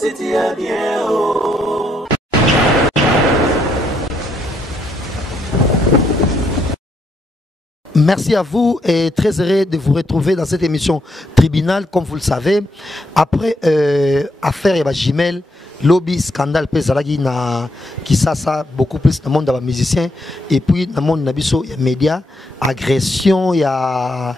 c'était bien. Oh. Merci à vous et très heureux de vous retrouver dans cette émission Tribunal, comme vous le savez. Après affaire et Gmail, lobby, scandale, qui ça beaucoup plus dans le monde des musiciens et puis dans le monde des médias, agression, il y a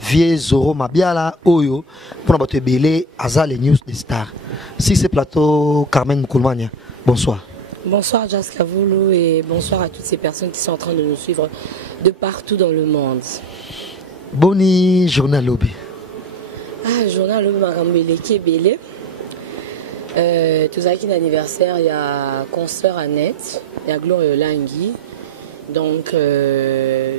vieux Zoro Mabiala, Oyo, pour nous belé, Aza les news des stars. Si c'est plateau, Carmen Moukoulmania, bonsoir. Bonsoir Jas Kavoulou et bonsoir à toutes ces personnes qui sont en train de nous suivre de partout dans le monde. Boni journal lobby. Ah, journal lobby Marambele qui est belé. Tout ça qui est l'anniversaire, il y a concert à Net, il y a Gloria Langui. Donc,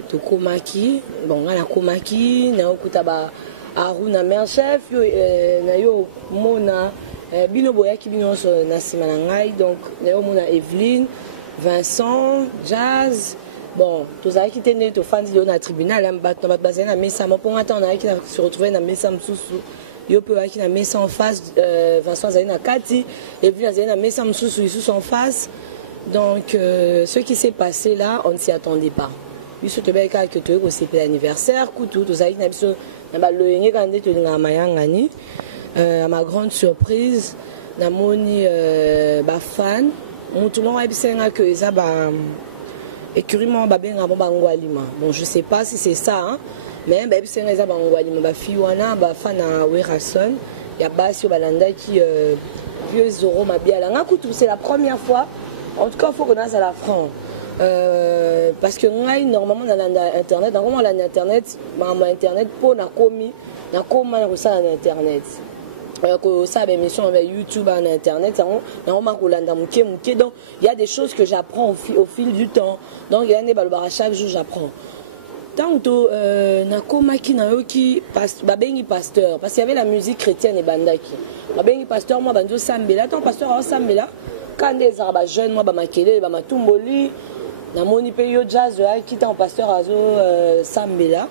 Tokomaki, bon, on a Komaki, on a Okutaba Aruna mère chef, na yo Mona. Bino Boya qui vient na Simanangai, donc on a Evelyne, Vincent, Jazz, bon, tous ceux qui étaient aux fans de la tribunal, on va baser na mesa, mais pour attendre, on a qui se retrouvé na mesa msusu, yo peut qui na mesa en face, Vincent Zayna Kati, Evelyne Zayna mesa msusu, ils sont en face, donc ce qui s'est passé là, on ne s'y attendait pas. Il se te que tu es aussi l'anniversaire, couteau, tout ça qui n'a pas le yéné quand tu es dans Mayangani. À ma grande surprise, namoni fan, tout le monde a dit que ça écurimment babenga bangwalima. Bon, je sais pas si c'est ça, hein, mais c'est ça bangwalima. Fiwana fan à Werason, il y a Basio Balanda qui vieux Zoro Mabiala. C'est la première fois. En tout cas, il faut qu'on aille à la France. Parce que normalement dans l'internet, normalement l'internet, internet pour na komi, na koma na ça dans internet. Que ça émission avec YouTube en internet, donc il y a des choses que j'apprends au fil du temps. Donc il y a des balbara chaque jour j'apprends. Tant que na koma ki na yoki babengi pasteur parce qu'il y avait la musique chrétienne et bandaki. Babengi pasteur moi bando sambela, tant pasteur a sambela quand des arabes jeunes moi ba makele ba matumboli na moni pe yo jazz qui tant pasteur azo sambela.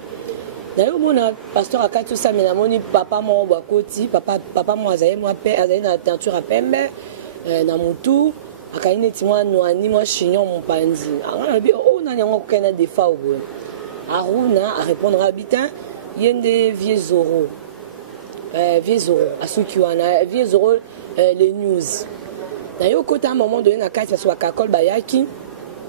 D'ailleurs, mon pasteur a quatre ça, mais mon papa m'a wakoti, papa moi azaye moi père azaye na teinture à pembe, na mutu, akaine timwa noani moi chignon mon panzi. Alors on dit oh na nyango kana defa au bon. Aruna a répondre habitant, yende vieux Zoro. Vieux Zoro, asukiwana vieux Zoro les news. D'ailleurs, quand à un moment donné na kati soit kakol bayaki,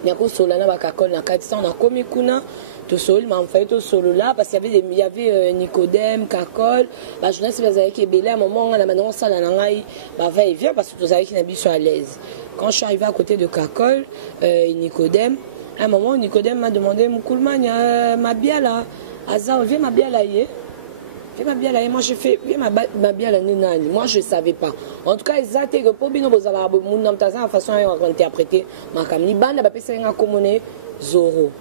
nyako solana ba kakol na kati ça on a commis kuna. Tout seul, mais en fait, tout solo là, parce qu'il y avait Nicodème, Kakol, la journaliste qui est belle, à un moment, la maintenant, ça, la nangaï, va et vient, parce que tout qui n'habite sur à l'aise. Quand je suis arrivé à côté de Kakol, Nicodème, à un moment, Nicodème m'a demandé, Moukoulman, ma biala, Azar, viens ma biala, viens ma biala, moi je fais, viens ma biala, moi je ne savais pas. En tout cas, ils ont que pour bien nous avoir mon façon à interpréter, ma camini, bande, c'est un commoné, Zoro.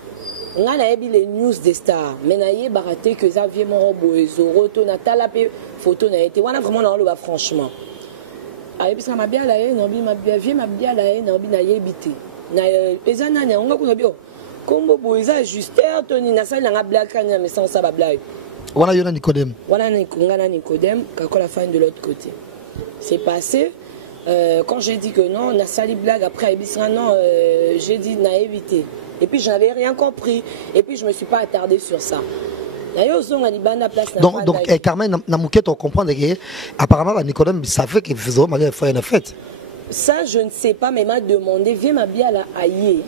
On a les news des stars, mais on a baraté que ça vient mon robot et Zoro, on a talapé photo, on a été, on a vraiment dans le bas franchement. Ah et puis ça m'a bien là, on m'a bien là, on a habité. Na les années, on a qu'on a bien. Comme boisa juste, Tony na ça na blague quand mais sans ça blague. Voilà Yona Nicodème. Voilà Nicodème, quand la fin de l'autre côté. C'est passé. Quand j'ai dit que non, on a sali blague après non, j'ai dit n'a évité. Et puis je n'avais rien compris. Et puis je ne me suis pas attardé sur ça. Donc Carmen, Namouket, on comprend que apparemment Nicodème savait qu'il faisait une fête. Ça, je ne sais pas, mais il m'a demandé, viens ma bien là, aïe.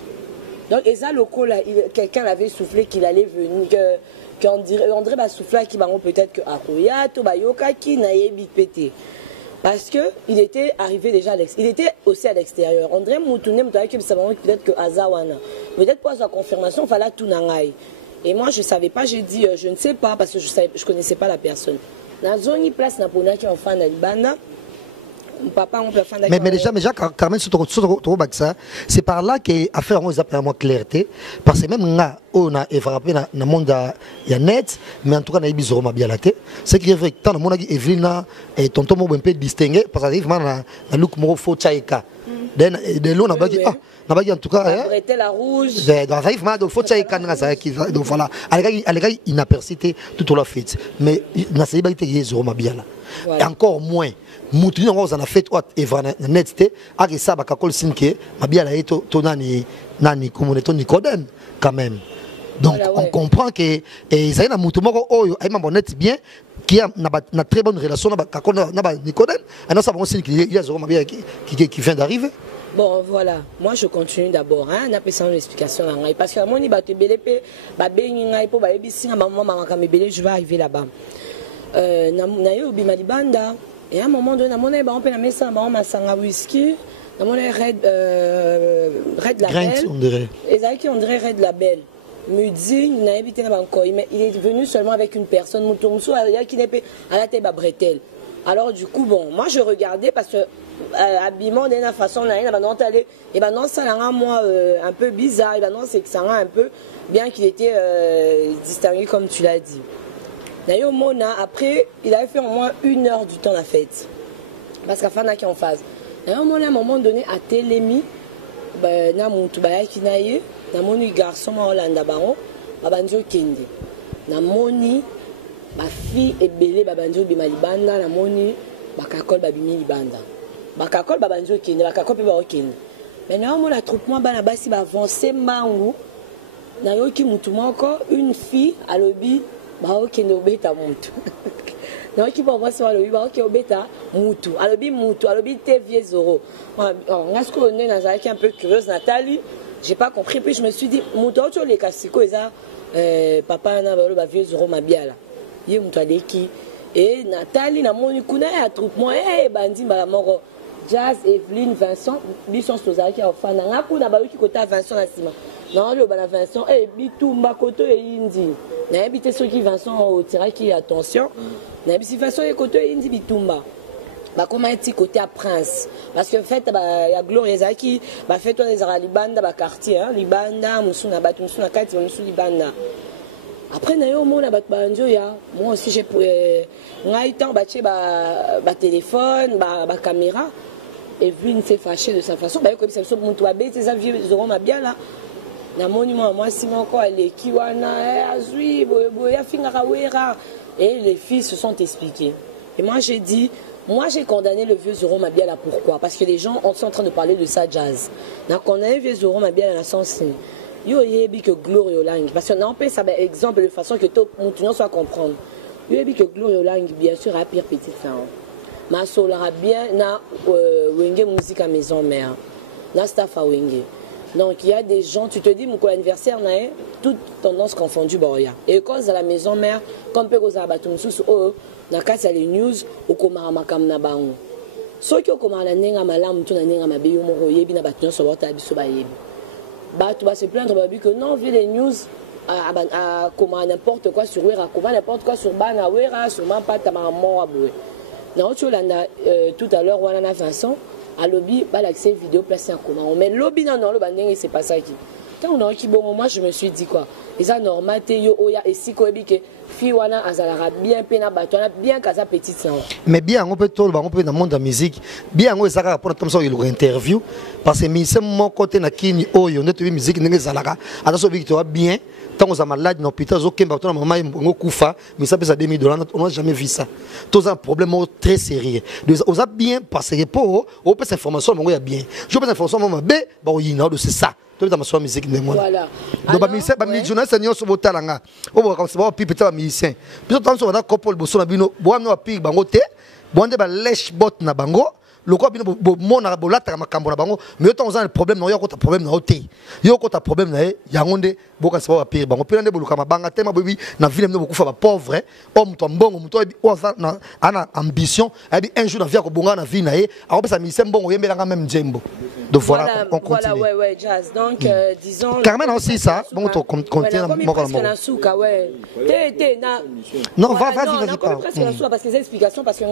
Donc, et ça, le coup, quelqu'un l'avait soufflé qu'il allait venir, André va souffler qui va peut-être que Akoya, Tobayoka, qui n'a pété. Parce qu'il était arrivé déjà à l'extérieur. Il était aussi à l'extérieur. André Moutouné, peut-être que Azawana. Peut-être pour sa confirmation, il fallait tout nangaï. Et moi, je ne savais pas, j'ai dit, je ne sais pas, parce que je ne connaissais pas la personne. Dans la zone, place Napona qui est en fin de Libana. Mais déjà, Carmen, c'est par là qu'il a fait une clarté. Parce que même là, on a frappé dans le monde net, mais en tout cas, on a eu bizarrement bien la tête. C'est qui est vrai que tant le monde a Evelyne et tonton un peu distingué, parce que vraiment, on a look more faux tchaïka. De l'eau, on a dit, en tout cas, arrêter la rouge. Donc, faut tchaïka, donc voilà. Elle a inapercité toute la fête. Mais, on a célébrité qui est Zoro Mabiala. Et encore moins. mutu ngo za na fait wat evana net te ake sa ba kakol sinke mabia la eto to nani communauté Nicodème quand même. Donc voilà, on comprend que ça y a mutu moko oyo ay mambo net bien qui a na très bonne relation na ba kakol na ba Nicodème et non ça bon signe qu'il y a zéro mabia qui vient d'arriver. Bon voilà, moi je continue d'abord hein, on a besoin d'une explication là parce que moi ni ba te belepe ba bengi ngai po ba ebisinga maman mama bele je vais arriver là-bas. Na yo bima libanda. Et à un moment donné, on a un message, on a un whisky, on a Red Label. Et on dirait Red Label. Me dit, il est venu seulement avec une personne, qui n'est pas à la tête bretel. Alors du coup, bon, moi je regardais parce que habillement de la façon là, et ben non, ça rend moi un peu bizarre. Et ben non, c'est que ça rend un peu bien qu'il était distingué comme tu l'as dit. D'ailleurs, Mona, après, il avait fait au moins 1 heure du temps la fête. Parce qu'à la fin, qui en phase. D'ailleurs, Mona, à un moment donné, à Télémi, na muntu bayaki na ye, na moni garçon ma Hollanda baron, babanjo kende. Na moni, ba fille ebele babanjo bima libanda, na moni, bakakol babimi libanda. Bakakol babanjo kende, bakakol pe ba kende. Mais na mona troupement bana basi ba avancer mangu. Na yoki mutu moko, une fille à l'obi baokende obeta mutu na qui va voir ça le baokende obeta mutu alobi te vieux zoro ngasko ko ne nazaki un peu curieuse Nathalie j'ai pas compris puis je me suis dit mutu auto les kasiko eza papa na ba vieux zoro mabiala ye mutu aleki et Nathalie na moni kuna ya troupement bandi mbala moko Jazz Evelyne Vincent bison tozaki ofana ngakuna bayoki kota Vincent na sima non le bala Vincent bitumba koto e indi na habité ceux qui Vincent au tiraki attention na habité Vincent et koto e indi bitumba ba comment un petit côté à Prince parce que en fait ya Gloria Zaki ba fait toi les libanda ba quartier hein libanda musuna batu musuna kati musu libanda après na yo mona bat banjo ya moi aussi j'ai ngai temps ba téléphone ba caméra et Evelyne s'est fâchée de sa façon ba ko bisa so muntu ba bete za vieux zoro mabia là na monument moi si mon quoi les kiwana azui boya finga wera et les filles se sont expliquées et moi j'ai dit moi j'ai condamné le vieux Zoro Mabia là pourquoi parce que les gens sont en train de parler de ça jazz na condamné le vieux Zoro Mabia dans la sens yo yebi que Glorio Lang parce que non peut ça exemple de façon que tout monde soit comprendre yo yebi que Glorio Lang bien sûr à pire petite femme ma solara bien na wenge musique à maison mère na staff à wenge. Donc il y a des gens, tu te dis, mon anniversaire, toute tendance confondue, et cause à la maison mère, comme peut cause à Batum sous na kasa les news, au komara makam na bango. Ceux qui ont commandé nenga malam, tout na nenga mabeyo moro yebi na batun sur votre abisso ba yebi. Batu va se plaindre que non, vu les news, à comment n'importe quoi sur Wera, comment n'importe quoi sur Bana Wera, sur Mampata Maman Aboué. Non, tu l'as tout à l'heure, Wana Vincent. À lobby, bah l'accès vidéo placé en commun. Mais lobby non le banding c'est pas ça qui. Quand on a qui bon moi je me suis dit quoi. Et ça normal te yo oya et si ko ebi que fi wana azalara bien pena batona bien kaza petite ça. Mais bien on peut tout on peut dans le monde de la musique. Bien on ezaka pour comme ça il interview parce que mi c'est mon côté na kini oyo neto musique ndenge zalaka. Attention Victor bien tant aux malades dans l'hôpital zokemba tona mama ngokufa mais ça pesa $2000 on n'a jamais vu ça. Tous un problème très sérieux. On a bien parce que pour on peut information mon bien. Je peux information mon B bon il de c'est ça. Tout dans ma musique ndemo. Voilà. Donc ba musicien ba journaliste nyoso botalanga. O ba comme ça pipe ta musicien. Puis tant so na couple boso na bino bo amno api bango te. Bonde ba lèche bot na bango. Le quoi bino bo mona bolata makambo na bango. Mais tant on a un problème non yoko ta problème na oté. Yoko ta problème na yangonde boka sa ba api bango. Puis ndé boluka mabanga tema bobi na ville no bokufa ba pauvre. Homme to mbongo muto na ana ambition. Abi un jour na via ko bonga na vie na ye. A ko pesa musicien mbongo yembelanga même Jembo. Donc voilà, on continue. Voilà, ouais, jazz. Donc, disons... Carmen aussi, ça. Bon, on continue. Non, vas-y, parce que c'est explication, parce que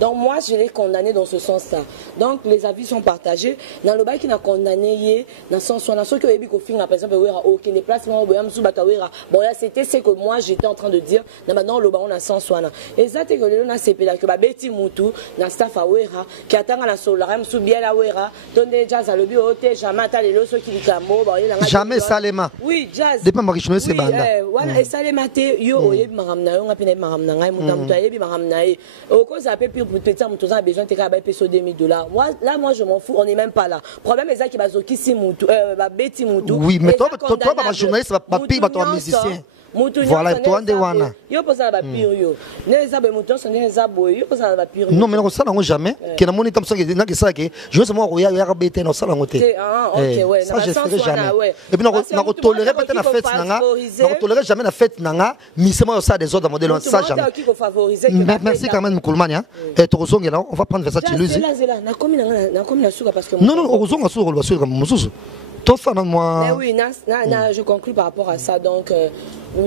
donc, moi, je l'ai condamné dans ce sens-là. Donc, les avis sont partagés. Dans le bail qui n'a condamné, dans le sens où on a ceux qui ont eu par exemple, aucun déplacement, bon, là, c'était ce que moi, j'étais en train de dire. Maintenant, le bail, on a sens où on a. Et ça, c'est que le CP, là, que Betty Moutou, dans staff à Wera, qui attend à la solar, bien la wera tonde jazz à lobby hotel jamais ta les loso qui likambo jamais salema oui jazz depuis ma richesse c'est banda voilà et salema te yo oyebi maramna yo ngapena maramna ngai muta yebi maramna e au cause ça peut pire pour te dire muto a besoin te ka ba peso $2000 moi je m'en fous on est même pas là problème est qui bazoki si mutu ba beti mutu oui mais toi ba journaliste ba pire ba toi musicien voilà toi de wana yo posa ba pire yo ne za ba mutu sonne za boy yo posa ba pire non mais non ça non jamais que na moni tam ça que na que ça que je sais moi roya ya bete no ça la ngote OK ouais ça je ferai jamais et puis na tolérer peut-être na fête nanga na tolérer jamais na fête nanga mais c'est moi ça des autres modèles ça jamais merci quand même Koulmania et tozongela on va prendre ça Tiluzi na komi na suka parce que non ozonga sur le sur mususu tout ça dans moi mais oui je conclue par rapport à ça donc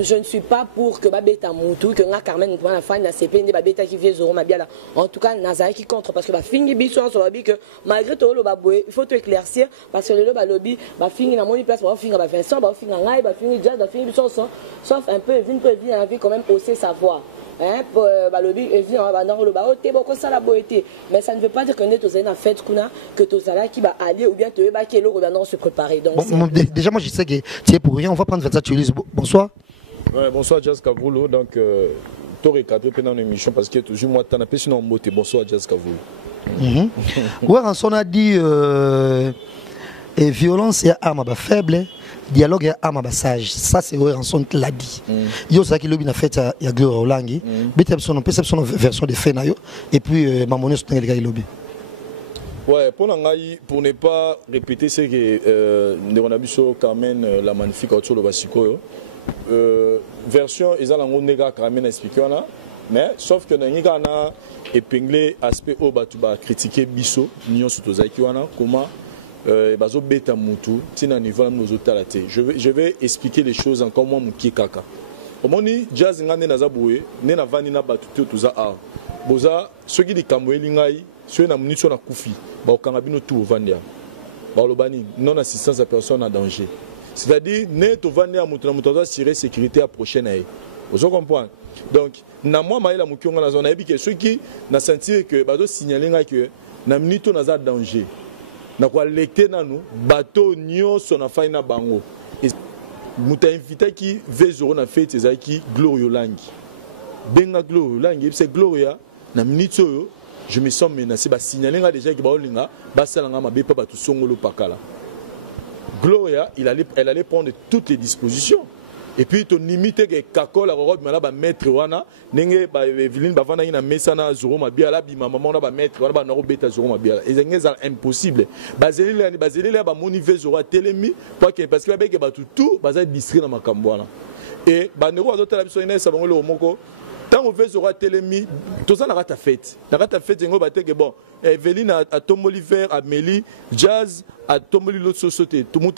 je ne suis pas pour que babeta mutu que nga Carmen pour la fin na CP babeta qui vient zoro mabiala en tout cas nazai qui contre parce que ba fingi biso on va dire que malgré tout le baboué il faut te éclaircir parce que le lobby ba fingi na moni place ba fingi ba Vincent ba fingi ngai ba fingi jazz ba fingi biso sauf un peu une peu bien envie quand même hausser sa voix hein lobby et dit on va dans le bas au boko ça la beauté mais ça ne veut pas dire que net aux na fête kuna que tous là qui va aller ou bien te ba qui le dans se préparer donc déjà moi je sais que tu es pour rien on va prendre ça tu lis bonsoir. Ouais, bonsoir Jazz Kavulu, donc tu récapé pendant l'émission parce que toujours moi t'en as pas sinon beauté. Bonsoir Jazz Kavulu. Ouais, on a dit et violence et arme faible, dialogue et arme sage. Ça c'est ouais Ranson l'a dit. Yo ça qui lobby na fait ya Gloire Olangi, perception version de fait na yo et puis mamoné sur le gars lobby. Ouais, pour ne pas répéter ce que on a vu sur Carmen la magnifique autour de Basiko. Version ils ont nega Carmen expliqué là mais sauf que nous avons épinglé aspect au batuba critiquer biso nion surtout zaki wana comment bazo beta mutu tina niveau nos hôtels je vais expliquer les choses encore moins muki kaka omoni jazz ngane na zaboué ne na vani na batuto tuza a boza soki di kamweli ngai so na munition na kufi ba okanga bino tout vandia ba lobani non assistance à personne en danger. C'est-à-dire, net au vendre à mouton doit assurer sécurité à prochaine année. Vous comprenez? Donc, na moi maïla moukion na zone que ceux qui na sentir que bateau signaler que na minute na za danger. Na quoi lecter na nous bateau nyo son affaire na bango. Et mouta invité qui veut zoro na fête c'est qui Gloria Langi. Benga Gloria Langi c'est Gloria na minute yo je me sens menacé ba signaler déjà que ba olinga ba salanga ma bepa ba tout songolo pakala. Gloria, elle allait prendre toutes les dispositions. Et puis, tu limites que Kakol, la robe, mais là, maître, wana, nenge, Evelyne, bavana, ina mesana, zoro, ma biala, bima, maman, ba maître, wana, ba noro, beta, zoro, ma biala. Et c'est impossible. Baseli, là, ba monive, zoro, telemi, parce que, ba tout, bazay distrait dans ma camboana. Et, ba nero, a d'autres, la biso, ina, savon, le homoko, tant on fait zoro, telemi, tout ça, n'a pas ta fête. N'a pas ta fête, ngo, ba te, que bon, Evelyne, a Tom Oliver, Amélie, Jazz, a Tom Oliver, l'autre société, tout le monde,